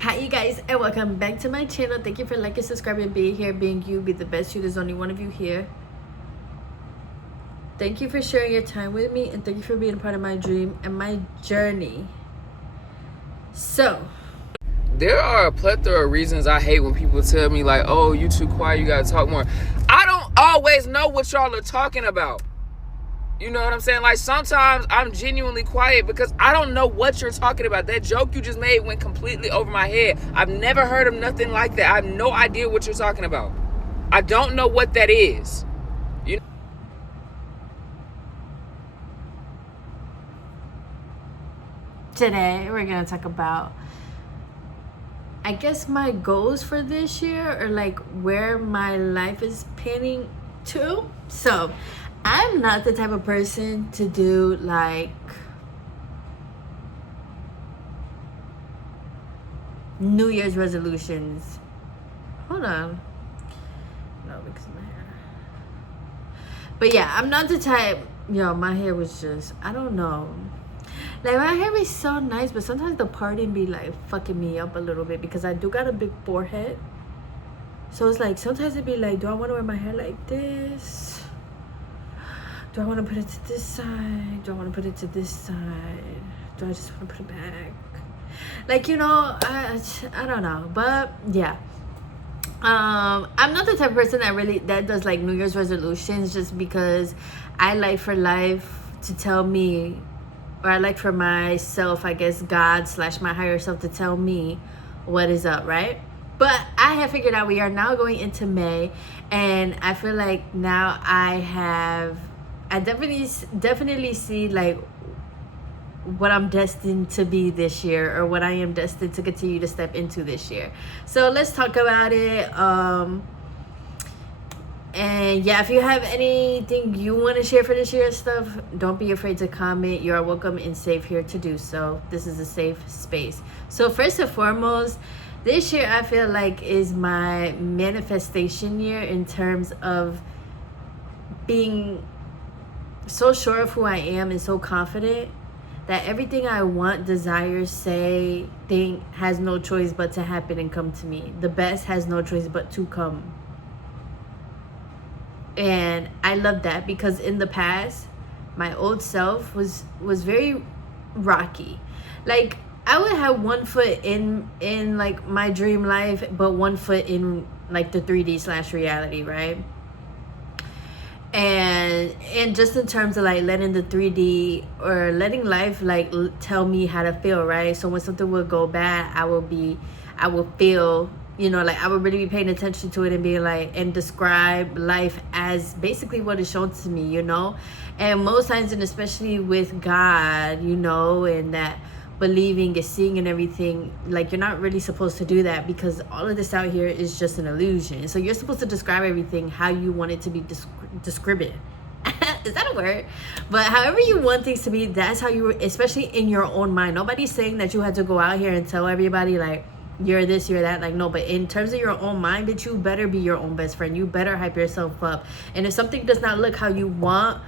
Hi you guys, and welcome back to my channel. Thank you for liking, subscribing, being here, being you, be the best you. There's only one of you here. Thank you for sharing your time with me, and thank you for being a part of my dream and my journey. So there are a plethora of reasons I hate when people tell me like, oh, you too quiet, you gotta talk more. I don't always know what y'all are talking about. You know what I'm saying? Like, sometimes I'm genuinely quiet because I don't know what you're talking about. That joke you just made went completely over my head. I've never heard of nothing like that. I have no idea what you're talking about. I don't know what that is. You know? today we're gonna talk about, I guess, my goals for this year, or like where my life is panning to. So I'm not the type of person to do like New Year's resolutions. Hold on. No, because of my hair. But yeah, I'm not the type. My hair was just, I don't know. Like, my hair is so nice, but sometimes the parting be like fucking me up a little bit because I do got a big forehead. So it's like sometimes it be like, do I want to wear my hair like this? Do I want to put it to this side? Do I want to put it to this side? Do I just want to put it back? Like, I don't know. But yeah. I'm not the type of person that does like New Year's resolutions, just because I like for life to tell me, or I like for myself, I guess, God / my higher self to tell me what is up, right? But I have figured out we are now going into May, and I feel like now I definitely see like what I'm destined to be this year, or what I am destined to continue to step into this year. So let's talk about it. And yeah, if you have anything you want to share for this year and stuff, don't be afraid to comment. You are welcome and safe here to do so. This is a safe space. So first and foremost, this year I feel like is my manifestation year, in terms of being so sure of who I am and so confident that everything I want, desire, say, think has no choice but to happen and come to me. The best has no choice but to come. And I love that, because in the past, my old self was very rocky. Like, I would have one foot in like my dream life, but one foot in like the 3D / reality, right? And just in terms of like letting the 3D, or letting life like tell me how to feel, right? So when something would go bad, I will feel, like I would really be paying attention to it and be like, and describe life as basically what is shown to me, and most times, and especially with God, and that believing is seeing and everything, like, you're not really supposed to do that, because all of this out here is just an illusion. So you're supposed to describe everything how you want it to be described. Is that a word? But however you want things to be, that's how you, especially in your own mind. Nobody's saying that you have to go out here and tell everybody like you're this, you're that. Like, no, but in terms of your own mind, that you better be your own best friend. You better hype yourself up. And if something does not look how you want,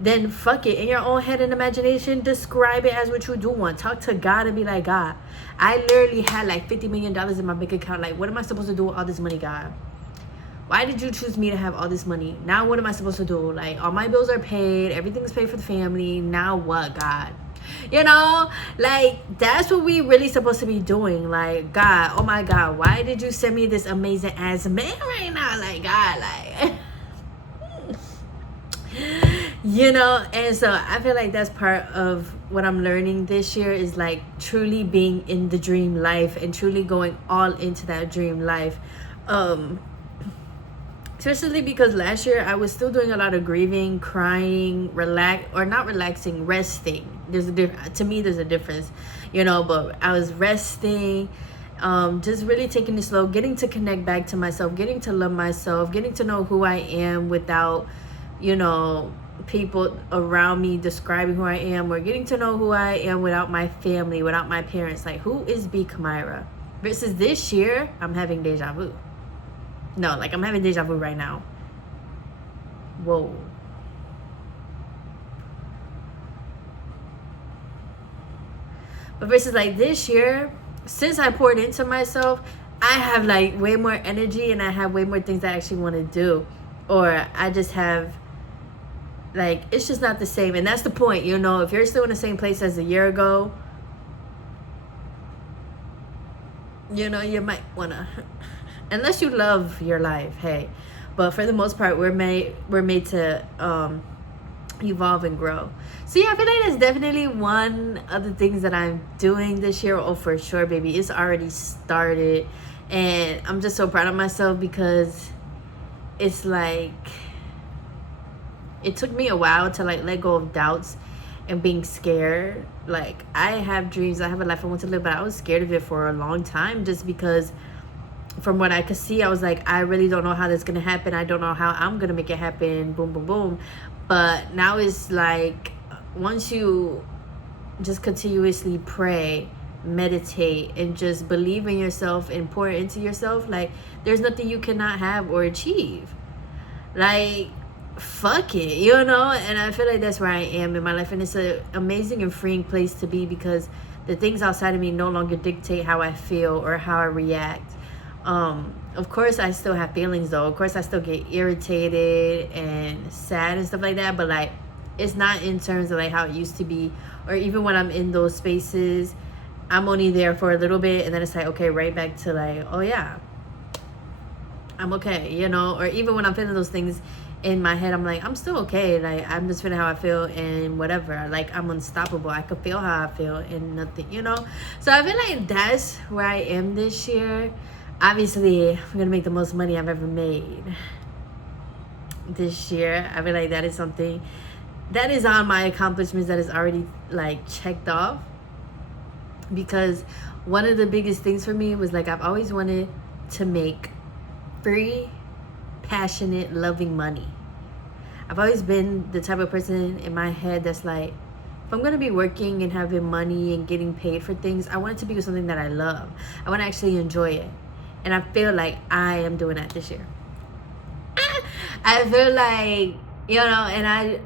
then fuck it. In your own head and imagination, describe it as what you do want. Talk to God and be like, God, I literally had like $50 million in my bank account. Like, what am I supposed to do with all this money, God? Why did you choose me to have all this money? Now what am I supposed to do? Like, all my bills are paid. Everything's paid for the family. Now what, God? Like, that's what we really supposed to be doing. Like, God, oh my God, why did you send me this amazing ass man right now? Like, God, like... And so I feel like that's part of what I'm learning this year, is like truly being in the dream life and truly going all into that dream life. Especially because last year I was still doing a lot of grieving, crying, resting. To me there's a difference, but I was resting, just really taking it slow, getting to connect back to myself, getting to love myself, getting to know who I am without, people around me describing who I am, or getting to know who I am without my family, without my parents. Like, who is B. Kamira? Versus this year, I'm having deja vu. No, like, I'm having deja vu right now. Whoa. But versus like this year, since I poured into myself, I have like way more energy and I have way more things I actually want to do. Or I just have like, it's just not the same. And that's the point, you know, if you're still in the same place as a year ago, you know, you might want to, unless you love your life, hey. But for the most part, we're made to evolve and grow. So yeah, I feel like that's definitely one of the things that I'm doing this year. Oh, for sure, baby, it's already started. And I'm just so proud of myself because it's like, it took me a while to like let go of doubts and being scared. Like, I have dreams, I have a life I want to live, but I was scared of it for a long time, just because from what I could see, I was like, I really don't know how this is gonna happen. I don't know how I'm gonna make it happen. Boom, boom, boom. But now it's like, once you just continuously pray, meditate, and just believe in yourself and pour into yourself, like, there's nothing you cannot have or achieve. Like, fuck it, you know. And I feel like that's where I am in my life, and it's an amazing and freeing place to be, because the things outside of me no longer dictate how I feel or how I react. Of course I still have feelings though. Of course I still get irritated and sad and stuff like that, but like, it's not in terms of like how it used to be. Or even when I'm in those spaces, I'm only there for a little bit and then it's like, okay, right back to like, oh yeah, I'm okay, you know. Or even when I'm feeling those things in my head, I'm like, I'm still okay. Like, I'm just feeling how I feel and whatever. Like, I'm unstoppable. I could feel how I feel and nothing, you know. So I feel like that's where I am this year. Obviously, I'm gonna make the most money I've ever made this year. I feel like that is something that is on my accomplishments that is already like checked off. Because one of the biggest things for me was like, I've always wanted to make free, passionate, loving money. I've always been the type of person in my head that's like, if I'm gonna be working and having money and getting paid for things, I want it to be something that I love. I want to actually enjoy it. And I feel like I am doing that this year. I feel like, you know, and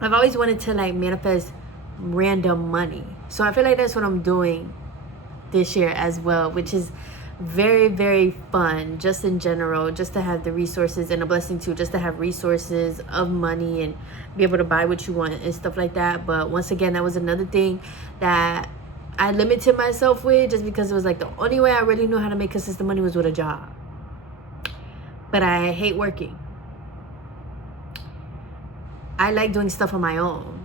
I've always wanted to like manifest random money. So I feel like that's what I'm doing this year as well, which is very, very fun, just in general, just to have the resources, and a blessing too, just to have resources of money and be able to buy what you want and stuff like that. But once again, that was another thing that I limited myself with, just because it was like the only way I really knew how to make consistent money was with a job. But I hate working. I like doing stuff on my own.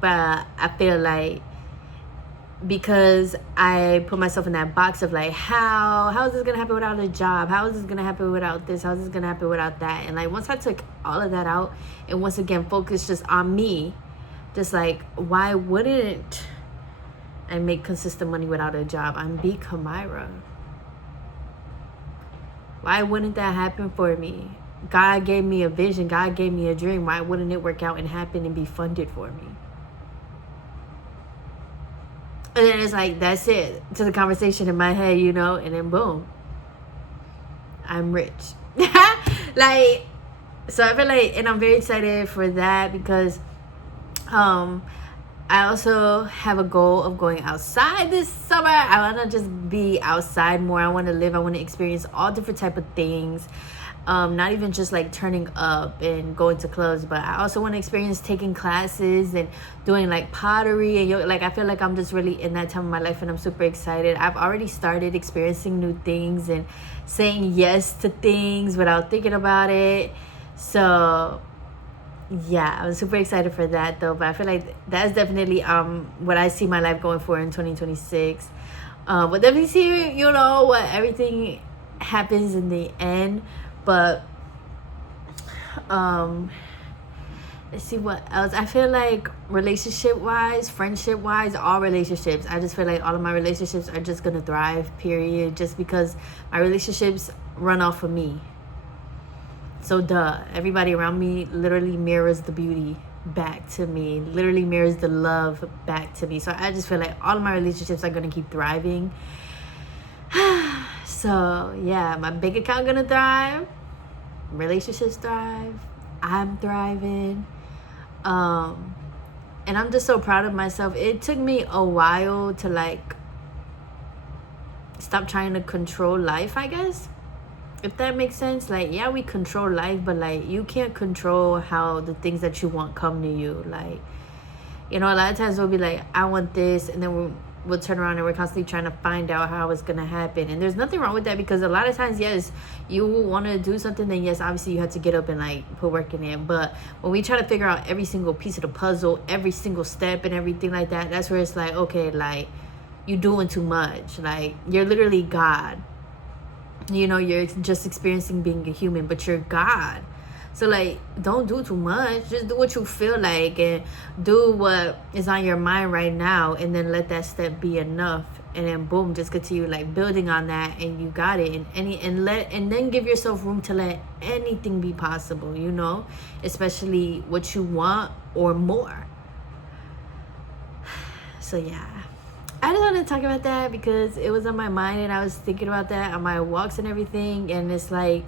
But I feel like, because I put myself in that box of like, how is this gonna happen without a job? How is this gonna happen without this? How is this gonna happen without that? And like, once I took all of that out and once again focused just on me, just like, why wouldn't I make consistent money without a job? I'm B. Kamira. Why wouldn't that happen for me? God gave me a vision. God gave me a dream. Why wouldn't it work out and happen and be funded for me? And then it's like, that's it. To the conversation in my head, you know, and then boom, I'm rich. Like, so I feel like, and I'm very excited for that, because I also have a goal of going outside this summer. I want to just be outside more. I want to live. I want to experience all different type of things. Not even just like turning up and going to clubs, but I also want to experience taking classes and doing like pottery and yoga. Like, I feel like I'm just really in that time of my life, and I'm super excited. I've already started experiencing new things and saying yes to things without thinking about it. So yeah, I'm super excited for that though. But I feel like that's definitely what I see my life going for in 2026. But definitely see, you know, what everything happens in the end. But let's see what else. I feel like relationship wise, friendship wise, all relationships, I just feel like all of my relationships are just gonna thrive, period. Just because my relationships run off of me. So duh, everybody around me literally mirrors the beauty back to me, literally mirrors the love back to me. So I just feel like all of my relationships are gonna keep thriving. So yeah, my bank account gonna thrive, relationships thrive, I'm thriving, And I'm just so proud of myself. It took me a while to like stop trying to control life, I guess, if that makes sense. Like, yeah, we control life, but like you can't control how the things that you want come to you. Like, you know, a lot of times we'll be like, I want this, and then we'll turn around and we're constantly trying to find out how it's gonna happen. And there's nothing wrong with that, because a lot of times, yes, you want to do something, then yes, obviously you have to get up and like put work in it. But when we try to figure out every single piece of the puzzle, every single step and everything like that, that's where it's like, okay, like you're doing too much. Like, you're literally God. You know, you're just experiencing being a human, but you're God. So like, don't do too much. Just do what you feel like, and do what is on your mind right now, and then let that step be enough. And then boom, just continue like building on that, and you got it. And then give yourself room to let anything be possible, you know, especially what you want or more. So yeah, I just wanted to talk about that because it was on my mind, and I was thinking about that on my walks and everything. And it's like,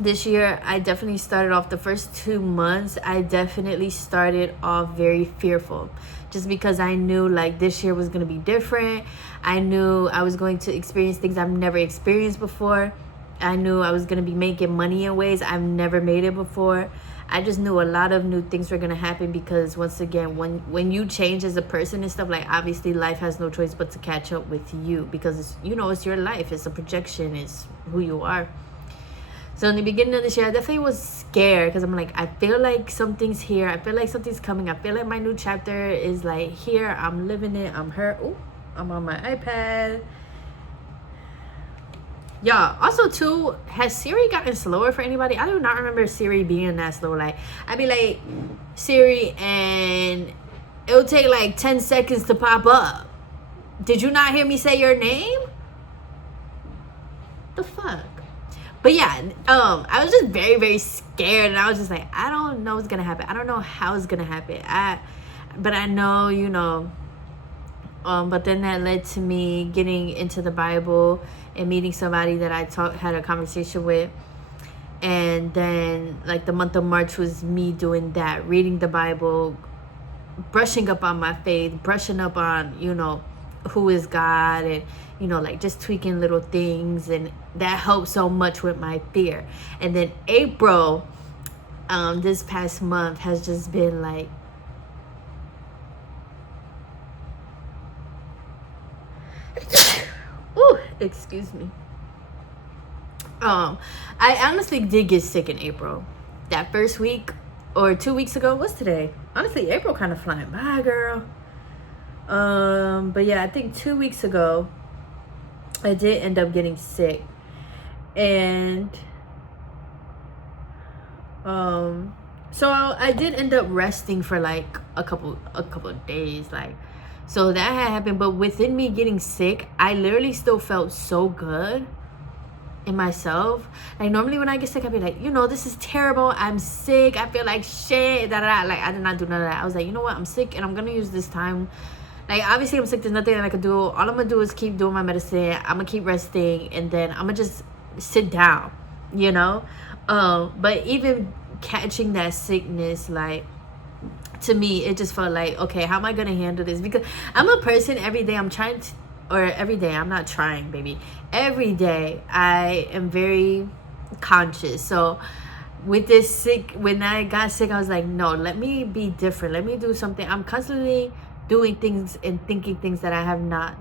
this year I definitely started off, the first 2 months I definitely started off very fearful, just because I knew like this year was going to be different. I knew I was going to experience things I've never experienced before. I knew I was going to be making money in ways I've never made it before. I just knew a lot of new things were going to happen, because once again, when you change as a person and stuff, like obviously life has no choice but to catch up with you, because it's, you know, it's your life, it's a projection, it's who you are. So in the beginning of this year, I definitely was scared, because I'm like, I feel like something's here. I feel like something's coming. I feel like my new chapter is like here. I'm living it. I'm her. Ooh, I'm on my iPad. Y'all, also too, has Siri gotten slower for anybody? I do not remember Siri being that slow. Like, I'd be like, Siri, and it'll take like 10 seconds to pop up. Did you not hear me say your name? The fuck? But yeah, I was just very, very scared, and I was just like, I don't know what's gonna happen. I don't know how it's gonna happen. But I know, you know. But then that led to me getting into the Bible and meeting somebody that I had a conversation with. And then like the month of March was me doing that, reading the Bible, brushing up on my faith, brushing up on, you know, who is God, and, you know, like just tweaking little things, and that helped so much with my fear. And then April, this past month has just been like, ooh, excuse me. I honestly did get sick in April. That first week or 2 weeks ago, what's today? Honestly, April kind of flying by, girl. But yeah, I think 2 weeks ago, I did end up getting sick. And so I did end up resting for like a couple of days, like, so that had happened. But within me getting sick, I literally still felt so good in myself. Like, normally when I get sick, I'd be like, you know, this is terrible, I'm sick, I feel like shit, like I did not do none of that. I was like, you know what, I'm sick, and I'm gonna use this time. Like, obviously I'm sick, there's nothing that I could do. All I'm gonna do is keep doing my medicine, I'm gonna keep resting, and then I'm gonna just sit down, you know. But even catching that sickness, like, to me, it just felt like, okay, how am I gonna handle this? Because I'm a person, every day I'm trying to, or every day I'm not trying, baby, every day I am very conscious. So with this sick, when I got sick, I was like, no, let me be different, let me do something. I'm constantly doing things and thinking things that I have not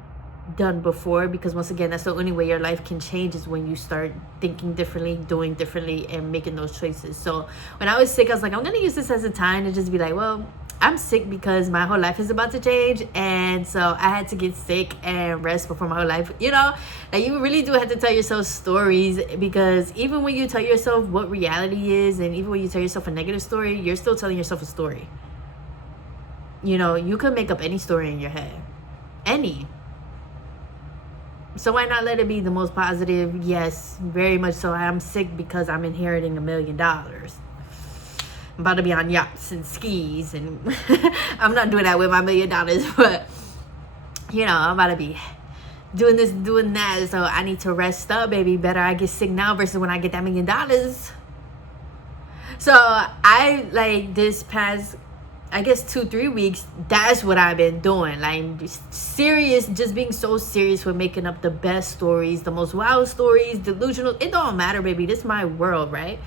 done before, because once again, that's the only way your life can change, is when you start thinking differently, doing differently, and making those choices. So when I was sick, I was like, I'm gonna use this as a time to just be like, well, I'm sick because my whole life is about to change, and so I had to get sick and rest before my whole life, you know. Like, you really do have to tell yourself stories, because even when you tell yourself what reality is, and even when you tell yourself a negative story, you're still telling yourself a story. You know, you could make up any story in your head, any. So why not let it be the most positive? Yes, very much so. I'm sick because I'm inheriting $1 million. I'm about to be on yachts and skis, and I'm not doing that with my $1 million, but, you know, I'm about to be doing this, doing that. So I need to rest up, baby. Better I get sick now versus when I get that $1 million. So I like this past, I guess 2-3 weeks, that's what I've been doing. Like serious, just being so serious with making up the best stories, the most wild stories, delusional. It don't matter, baby. This is my world, right?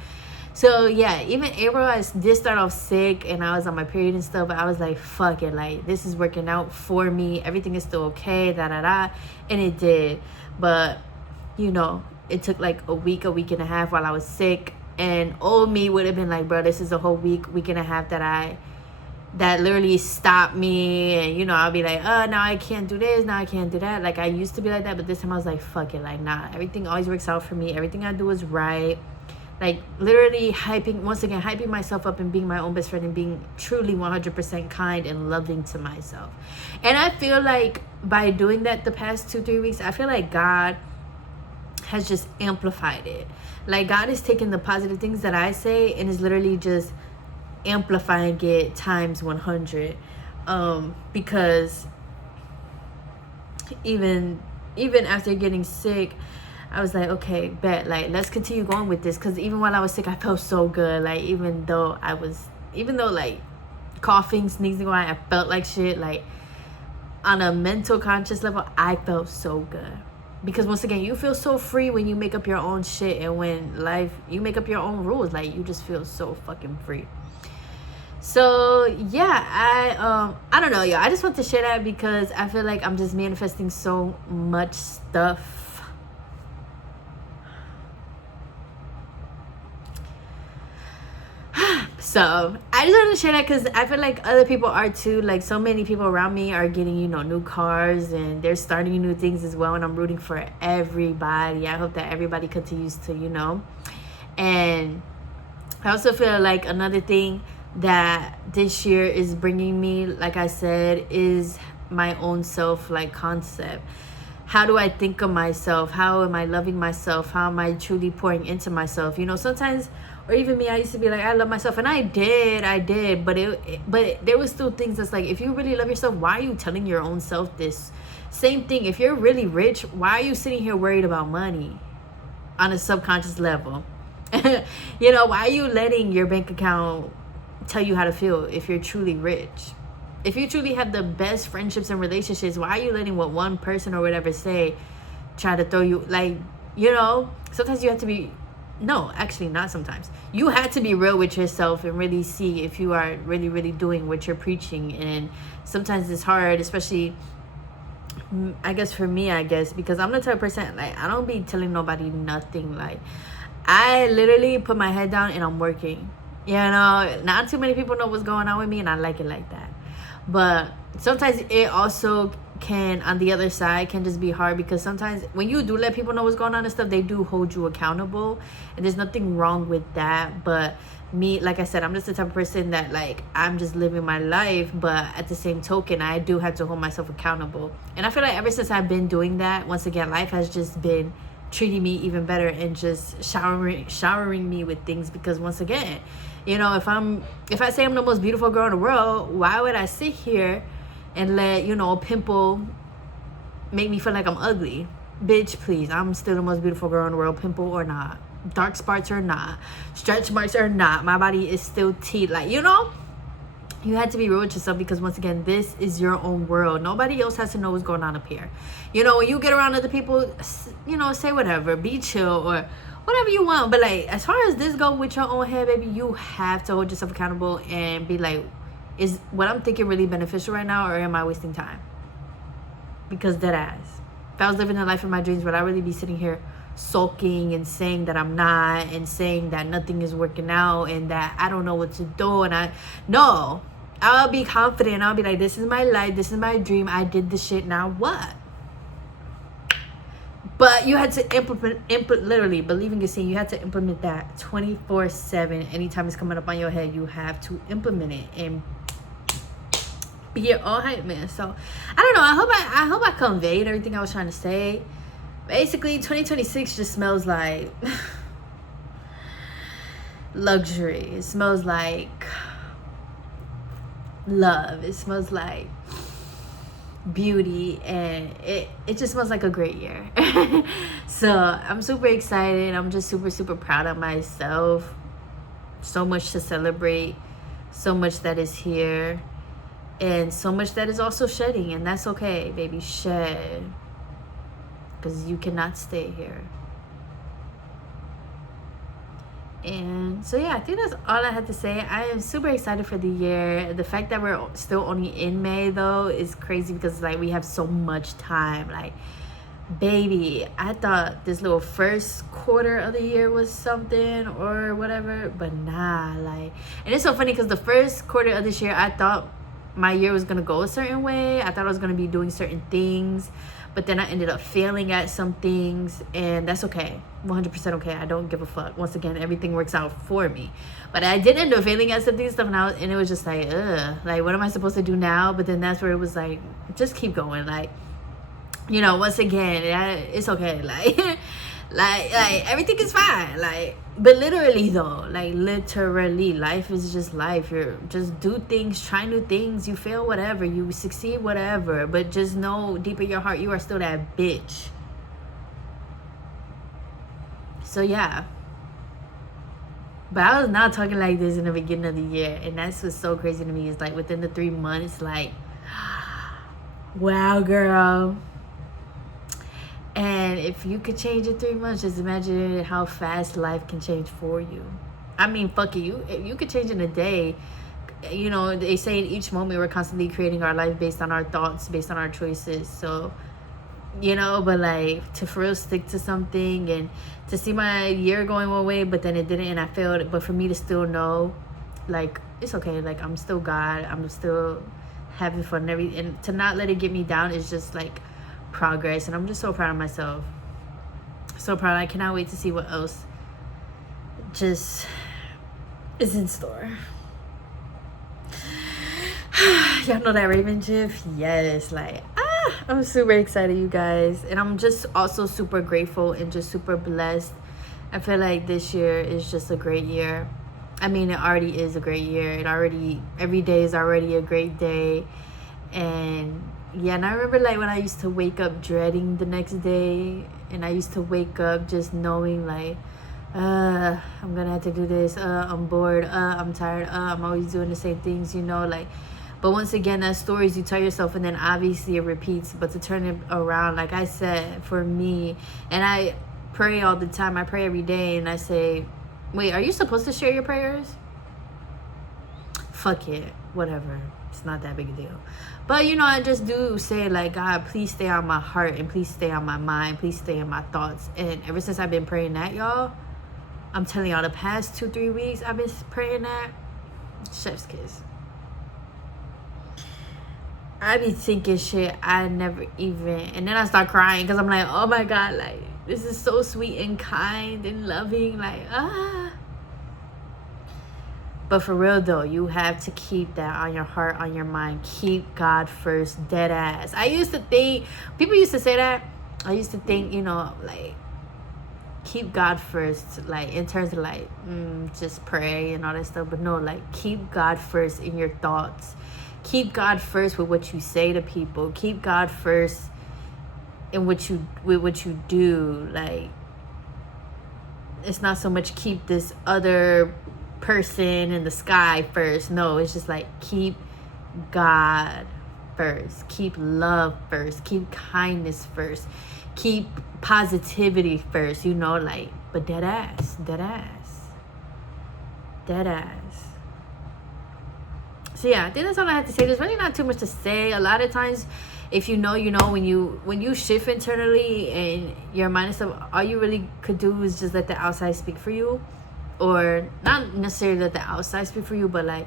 So yeah, even April, I did start off sick and I was on my period and stuff, but I was like, fuck it, like this is working out for me. Everything is still okay, and it did. But you know, it took like a week and a half while I was sick, and old me would have been like, bro, this is a whole week and a half that literally stopped me. And you know, I'll be like, now I can't do this, now I can't do that. Like I used to be like that, but this time I was like, fuck it, like nah, everything always works out for me. Everything I do is right. Like literally hyping myself up and being my own best friend and being truly 100% kind and loving to myself. And I feel like by doing that the past 2-3 weeks, I feel like God has just amplified it. Like God is taking the positive things that I say and is literally just amplifying it times 100. Because even after getting sick, I was like, okay, bet, like let's continue going with this. Because even while I was sick, I felt so good. Like even though like coughing, sneezing, I felt like shit. Like on a mental conscious level, I felt so good. Because once again, you feel so free when you make up your own shit, and when you make up your own rules. Like you just feel so fucking free. So yeah, I don't know, y'all. I just want to share that because I feel like I'm just manifesting so much stuff. So I just want to share that because I feel like other people are too. Like so many people around me are getting, you know, new cars and they're starting new things as well. And I'm rooting for everybody. I hope that everybody continues to, you know. And I also feel like another thing that this year is bringing me, like I said, is my own self like concept. How do I think of myself? How am I loving myself? How am I truly pouring into myself? You know, sometimes, or even me, I used to be like, I love myself, and I did, but there was still things that's like, if you really love yourself, why are you telling your own self this? Same thing, if you're really rich, why are you sitting here worried about money on a subconscious level? You know, why are you letting your bank account tell you how to feel if you're truly rich? If you truly have the best friendships and relationships, why are you letting what one person or whatever say try to throw you? Like, you know, sometimes you have to be, no, actually not sometimes. You had to be real with yourself and really see if you are really, really doing what you're preaching. And sometimes it's hard, especially, I guess for me, because I'm the type of person, like, I don't be telling nobody nothing. Like, I literally put my head down and I'm working. You know, not too many people know what's going on with me, and I like it like that. But sometimes it also can, on the other side, can just be hard, because sometimes when you do let people know what's going on and stuff, they do hold you accountable, and there's nothing wrong with that. But me, like I said, I'm just the type of person that, like, I'm just living my life, but at the same token, I do have to hold myself accountable. And I feel like ever since I've been doing that, once again, life has just been treating me even better and just showering me with things. Because once again, you know, if I say I'm the most beautiful girl in the world, why would I sit here and let, you know, a pimple make me feel like I'm ugly? Bitch, please, I'm still the most beautiful girl in the world, pimple or not, dark spots or not, stretch marks or not, my body is still T. Like, you know, you had to be real with yourself, because once again, this is your own world. Nobody else has to know what's going on up here. You know, when you get around other people, you know, say whatever, be chill or whatever you want. But like, as far as this go with your own head, baby, you have to hold yourself accountable and be like, is what I'm thinking really beneficial right now, or am I wasting time? Because dead ass, if I was living the life of my dreams, would I really be sitting here sulking and saying that I'm not, and saying that nothing is working out and that I don't know what to do? And I'll be confident. I'll be like, this is my life, this is my dream, I did this shit, now what? But you had to implement literally, believing your scene, you had to implement that 24/7. Anytime it's coming up on your head, you have to implement it and be your own hype man. So I don't know, I hope I conveyed everything I was trying to say. Basically, 2026 just smells like luxury. It smells like love. It smells like beauty, and it just smells like a great year. So I'm super excited. I'm just super proud of myself. So much to celebrate, so much that is here, and so much that is also shedding, and that's okay, baby. Shed, because you cannot stay here. And so yeah, I think that's all I had to say. I am super excited for the year. The fact that we're still only in May though is crazy, because like we have so much time. Like, baby, I thought this little first quarter of the year was something or whatever, but nah. Like, and it's so funny because the first quarter of this year, I thought my year was gonna go a certain way. I thought I was gonna be doing certain things, but then I ended up failing at some things, and that's okay. 100% okay. I don't give a fuck. Once again, everything works out for me. But I did end up failing at some things stuff, and it was just like, like, what am I supposed to do now? But then that's where it was like, just keep going. Like, you know, once again, it's okay. Like, like everything is fine. Like, but literally though, like literally, life is just life. You're just do things, try new things. You fail, whatever. You succeed, whatever. But just know deep in your heart, you are still that bitch. So yeah. But I was not talking like this in the beginning of the year, and that's what's so crazy to me. Is like within the 3 months, like, wow, girl. And if you could change in 3 months, just imagine how fast life can change for you. I mean, fuck it, you could change in a day. You know, they say in each moment we're constantly creating our life based on our thoughts, based on our choices. So, you know, but like to for real stick to something, and to see my year going one way, but then it didn't, and I failed. But for me to still know, like, it's okay. Like, I'm still God. I'm still having fun and everything. And to not let it get me down is just like progress. And I'm just so proud of myself. So proud. I cannot wait to see what else just is in store. Y'all know that Raven GIF? Yes. Like, I'm super excited, you guys. And I'm just also super grateful and just super blessed. I feel like this year is just a great year. I mean, it already is a great year. Every day is already a great day. And yeah, and I remember like when I used to wake up dreading the next day, and I used to wake up just knowing like, I'm gonna have to do this, I'm bored, I'm tired, I'm always doing the same things, you know, like. But once again, that's stories you tell yourself, and then obviously it repeats. But to turn it around, like I said, for me, and I pray all the time, I pray every day, and I say, wait, are you supposed to share your prayers? Fuck it, whatever, it's not that big a deal. But you know, I just do say like, God, please stay on my heart, and please stay on my mind, please stay in my thoughts. And ever since I've been praying that, y'all, I'm telling y'all, the past 2-3 weeks I've been praying that, chef's kiss. I be thinking shit I never even, and then I start crying because I'm like, oh my God, like, this is so sweet and kind and loving, like, But for real though, you have to keep that on your heart, on your mind. Keep God first, dead ass. I used to think, people used to say that. I used to think, you know, like, keep God first, like, in terms of like, just pray and all that stuff. But no, like, keep God first in your thoughts. Keep God first with what you say to people. Keep God first in what you do. Like, it's not so much keep this other person in the sky first. No, it's just like keep God first. Keep love first. Keep kindness first. Keep positivity first. You know, like, but dead ass. So yeah, I think that's all I have to say. There's really not too much to say. A lot of times, if you know, you know, when you shift internally and your mind and stuff, all you really could do is just let the outside speak for you. Or not necessarily let the outside speak for you, but like,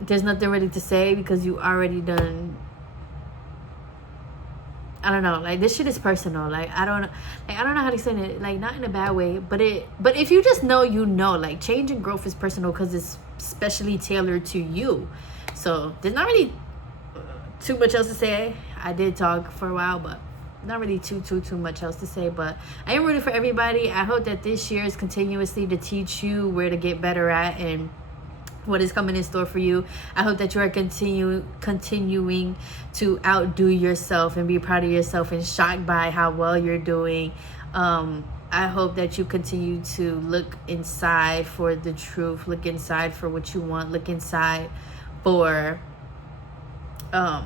there's nothing really to say because you already done. I don't know, like, this shit is personal. Like, I don't know how to explain it, like, not in a bad way, but if you just know, you know, like, change and growth is personal because it's specially tailored to you. So there's not really too much else to say. I did talk for a while, but not really too much else to say. But I am rooting for everybody. I hope that this year is continuously to teach you where to get better at and what is coming in store for you. I hope that you are continuing to outdo yourself and be proud of yourself and shocked by how well you're doing. I hope that you continue to look inside for the truth, look inside for what you want, look inside for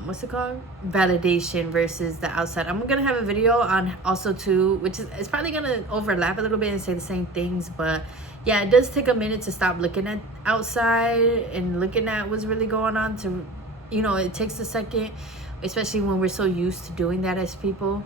what's it called, validation versus the outside. I'm gonna have a video on also too, which is, it's probably gonna overlap a little bit and say the same things, but yeah, it does take a minute to stop looking at outside and looking at what's really going on. To, you know, it takes a second, especially when we're so used to doing that as people.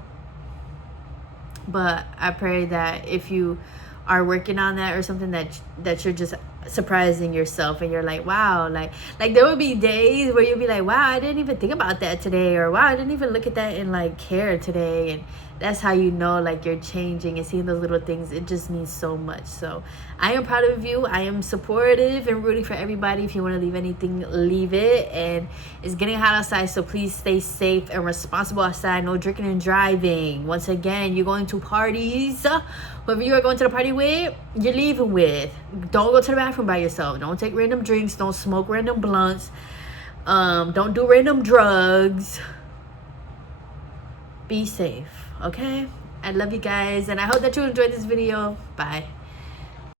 But I pray that if you are working on that or something, that you're just surprising yourself and you're like, wow, like there will be days where you'll be like, wow, I didn't even think about that today, or wow, I didn't even look at that and like care today. And that's how you know like you're changing, and seeing those little things, it just means so much. So I am proud of you. I am supportive and rooting for everybody. If you want to leave anything, leave it. And it's getting hot outside, so please stay safe and responsible outside. No drinking and driving. Once again, you're going to parties, whoever you are going to the party with, you're leaving with. Don't go to the bathroom by yourself. Don't take random drinks. Don't smoke random blunts. Don't do random drugs. Be safe, okay? I love you guys, and I hope that you enjoyed this video. Bye.